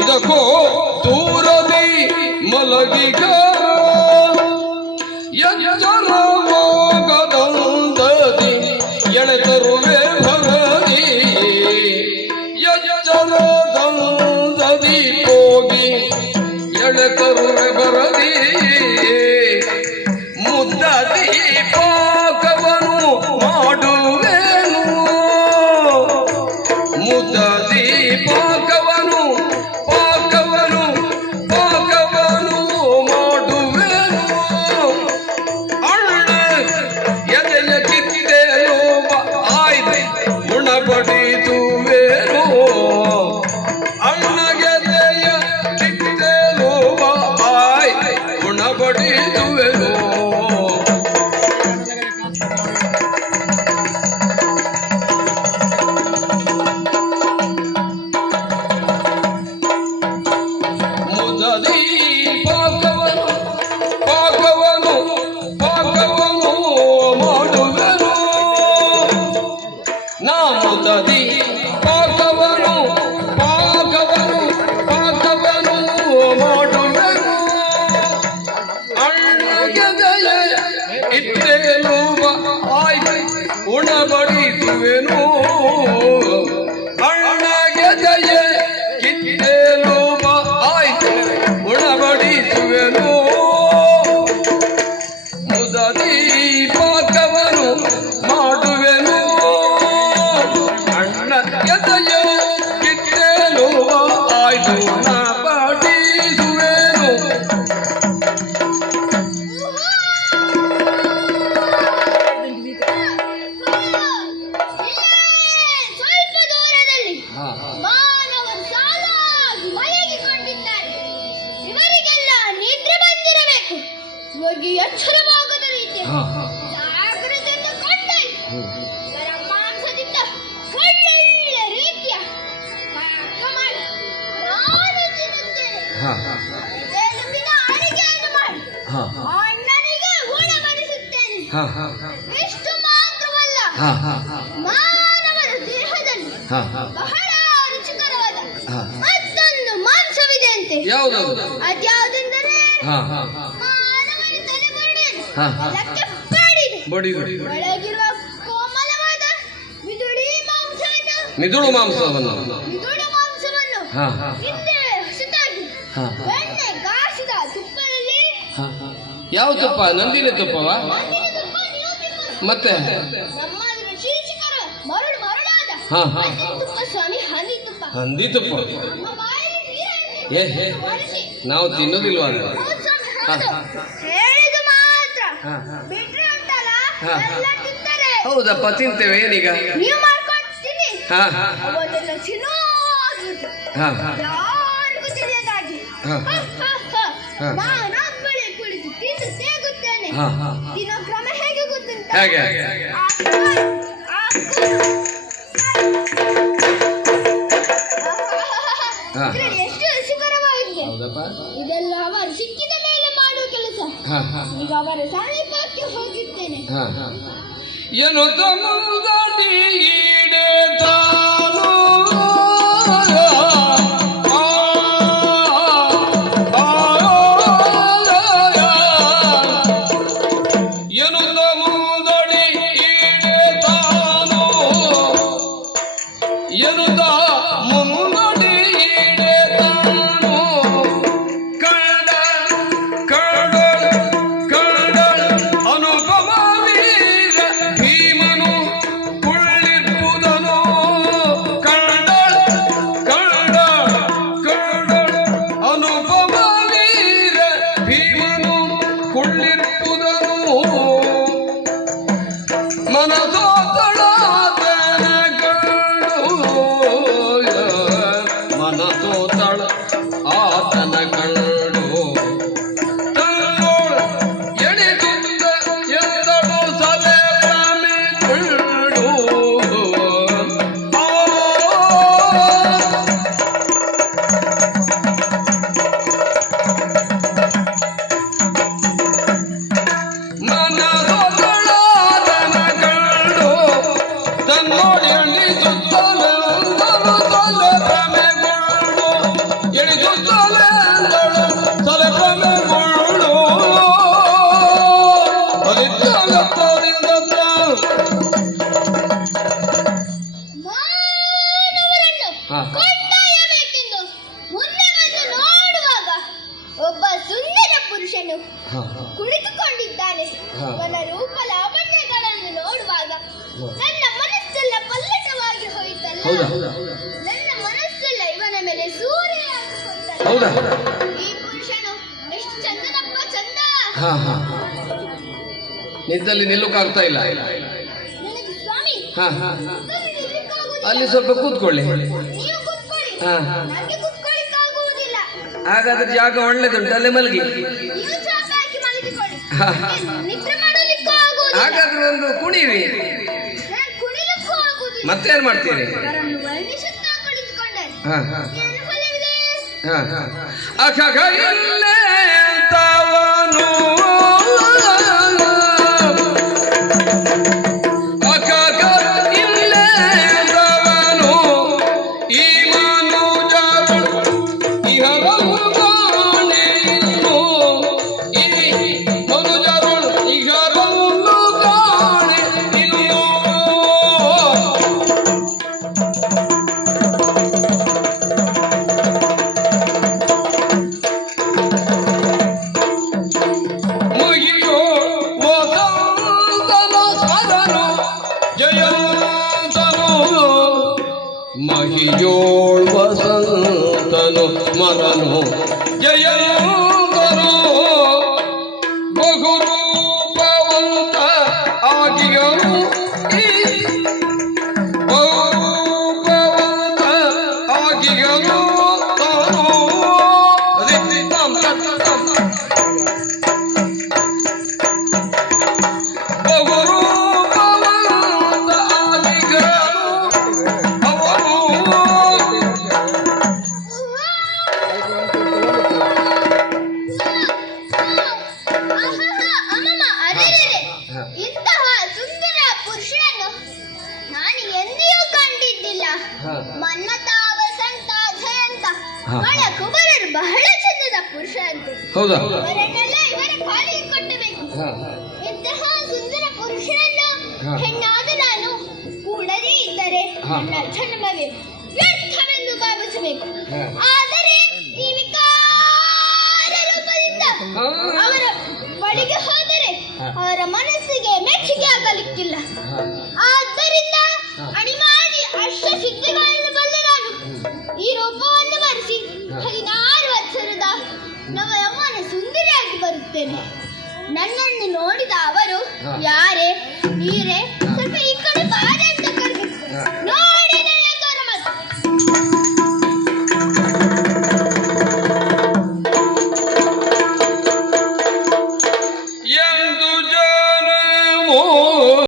ಇದಕ್ಕೋ ದೂರದಿ ಮಲಗಿಗ ಎಚ್ಚರ ಹೋಗದಂದದಿ ಇಷ್ಟು ಮಾತ್ರವಲ್ಲ, ಮಾನವನ ದೇಹದಲ್ಲಿ ಬಹಳ ರುಚಿಕರವಾದ ಮತ್ತೊಂದು ಮಾಂಸವಿದೆಯಂತೆ. ಅದ್ಯಾವುದೆಂದರೆ ಮಾನವನ ತಲೆಬುರುಡೆಯನ್ನು ಬಡಿದು ಒಳಗಿರುವ ಕೋಮಲವಾದ ಮಿದುಳು ಮಾಂಸವನ್ನು ಹಿಂದೆ ಹೊಸತಾಗಿ ಬೆಣ್ಣೆ ಕಾಸಿದ ತುಪ್ಪದಲ್ಲಿ. ಯಾವ ತುಪ್ಪ? ನಂದಿನ ತುಪ್ಪವಾ? ಮತ್ತೆ ನಮ್ಮದರ ಶೀರ್ಷಿಕರ ಮರಳು ಮರಳಾದ ತುಪ್ಪ ಸ್ವಾಮಿ, ಹಂದಿ ತುಪ್ಪ. ಹಂದಿ ತುಪ್ಪ ನಾವು ತಿನ್ನೋದಿಲ್ವಾ? ಹೇಳಿದು ಮಾತ್ರ, ಬಿಟ್ರೆ ಉಂಟಲ್ಲ ಎಲ್ಲ ತಿಂತಾರೆ. ಹೌದಪ್ಪ, ತಿಂತೇವೆ. ಏನೀಗ ನೀವು ಮಾಡ್ಕೊಡ್ತೀನಿ, ಅವತ್ತೆಲ್ಲ ತಿನ್ನೋದು ಯಾರಿಗೂ ತಿಳಿಯದಾಗಿ ನಾನೊಬ್ಬಳೆ ಕುಳಿತು ತಿಂದು ತೇಗುತ್ತೇನೆ. ತಿನ್ನೋ ಕ್ರಮ ಹೇಗೆ ಗೊತ್ತುಂಟ? ಎಷ್ಟು ರುಚಿಕರವಾಗಿದೆ. ಇದೆಲ್ಲ ಅವರು ಸಿಕ್ಕಿದ ಮೇಲೆ ಮಾಡುವ ಕೆಲಸ. ಈಗ ಅವರ ಸಮೀಪಕ್ಕೆ ಹೋಗಿದ್ದೇನೆ. ಏನು ತಮುದಾಟಿ ಈಡೆ ತಾನು ಕೊಂಡೊಯ್ಯಬೇಕೆಂದು ಮುಂದೆ ಬಂದು ನೋಡುವಾಗ ಒಬ್ಬ ಸುಂದರ ಪುರುಷನು ಕುಳಿತುಕೊಂಡಿದ್ದಾನೆ. ಅವನ ರೂಪ ಲಾವಣ್ಯಗಳನ್ನು ನೋಡುವಾಗ ನನ್ನ ಮನಸ್ಸೆಲ್ಲ ಪಲ್ಲಟವಾಗಿ ಹೋಯಿತಲ್ಲ. ನನ್ನ ಮನಸ್ಸೆಲ್ಲ ಇವನ ಮೇಲೆ ಸೂರ್ಯ ಈ ಪುರುಷನು ಎಷ್ಟು ಚಂದನಪ್ಪ, ಚಂದ. ನಿಂತಲ್ಲಿ ನಿಲ್ಲುಕಾಗ್ತಾ ಇಲ್ಲ ನನಗೆ ಸ್ವಾಮಿ. ಅಲ್ಲಿ ಸ್ವಲ್ಪ ಕೂತ್ಕೊಳ್ಳಿ. ನೀವು ಕೂತ್ಕೊಳ್ಳಿ, ನನಗೆ ಕೂತ್ಕೊಳ್ಳಿಕ್ಕಾಗುವುದಿಲ್ಲ. ಹಾಗಾದ್ರೆ ಜಾಗ ಒಳ್ಳೆದುಂಟು, ಅಲ್ಲೇ ಮಲಗಿ. ನೀವು ಚಾಪ ಹಾಕಿ ಮಲಗಿಕೊಳ್ಳಿ, ನಿದ್ರೆ ಮಾಡಲಿಕ್ಕೂ ಆಗುವುದಿಲ್ಲ. ಹಾಗಾದ್ರೆ ಒಂದು ಕುಣಿರಿ. ಕುಣಿಲಿಕ್ಕೂ ಆಗುವುದಿಲ್ಲ. ಮತ್ತೇನ್ ಮಾಡ್ತೀರಿ? ಅವರನ್ನು ವರ್ಣಿಸುತ್ತಾ ಕುಳಿತುಕೊಂಡರೆ ಏನು ಫಲವಿದೆ? ಅಖಗ ಇಲ್ಲೇ ತವನು ಮಹಿಯೋಳ್ ವಸಂತನು ಮರನು ಜಯಂತನು ಬಹುರೂಪವಂತ ಆಗಿಯನು ಬಹುರೂಪವಂತ ಆಗಿಯನು ತಾನು ಹಾ. ಬಹಳ ಕುಮಾರರು ಬಹಳ ಚಂದದ ಪುರುಷರಂತೆ. ಹೌದಾ? ಅವರನ್ನೆಲ್ಲ ಇವರ ಪಾಲಿಗೆ ಕೊಟ್ಟಬೇಕು. ಹಾ. ಇಂತಹ ಸುಂದರ ಪುರುಷನನ್ನು ಹಾ. ಹೆಣ್ಣಾದ ನಾನು ಕೂಡದೇ ಇದ್ದರೆ ಹಾ. ನನ್ನ ಜನ್ಮವೇ ವ್ಯರ್ಥವೆಂದು ಭಾವಿಸಬೇಕು. ಹಾ. ಆದರೆ ಈ ವಿಕಾರ ರೂಪದಿಂದ ಹಾ. ಅವರ ಬಳಿಗೆ ಹೋದರೆ ಹಾ. ಅವರ ಮನಸ್ಸಿಗೆ ಮೆಚ್ಚುಗೆ ಆಗಲಿಕ್ಕಿಲ್ಲ. ಹಾ. ಆ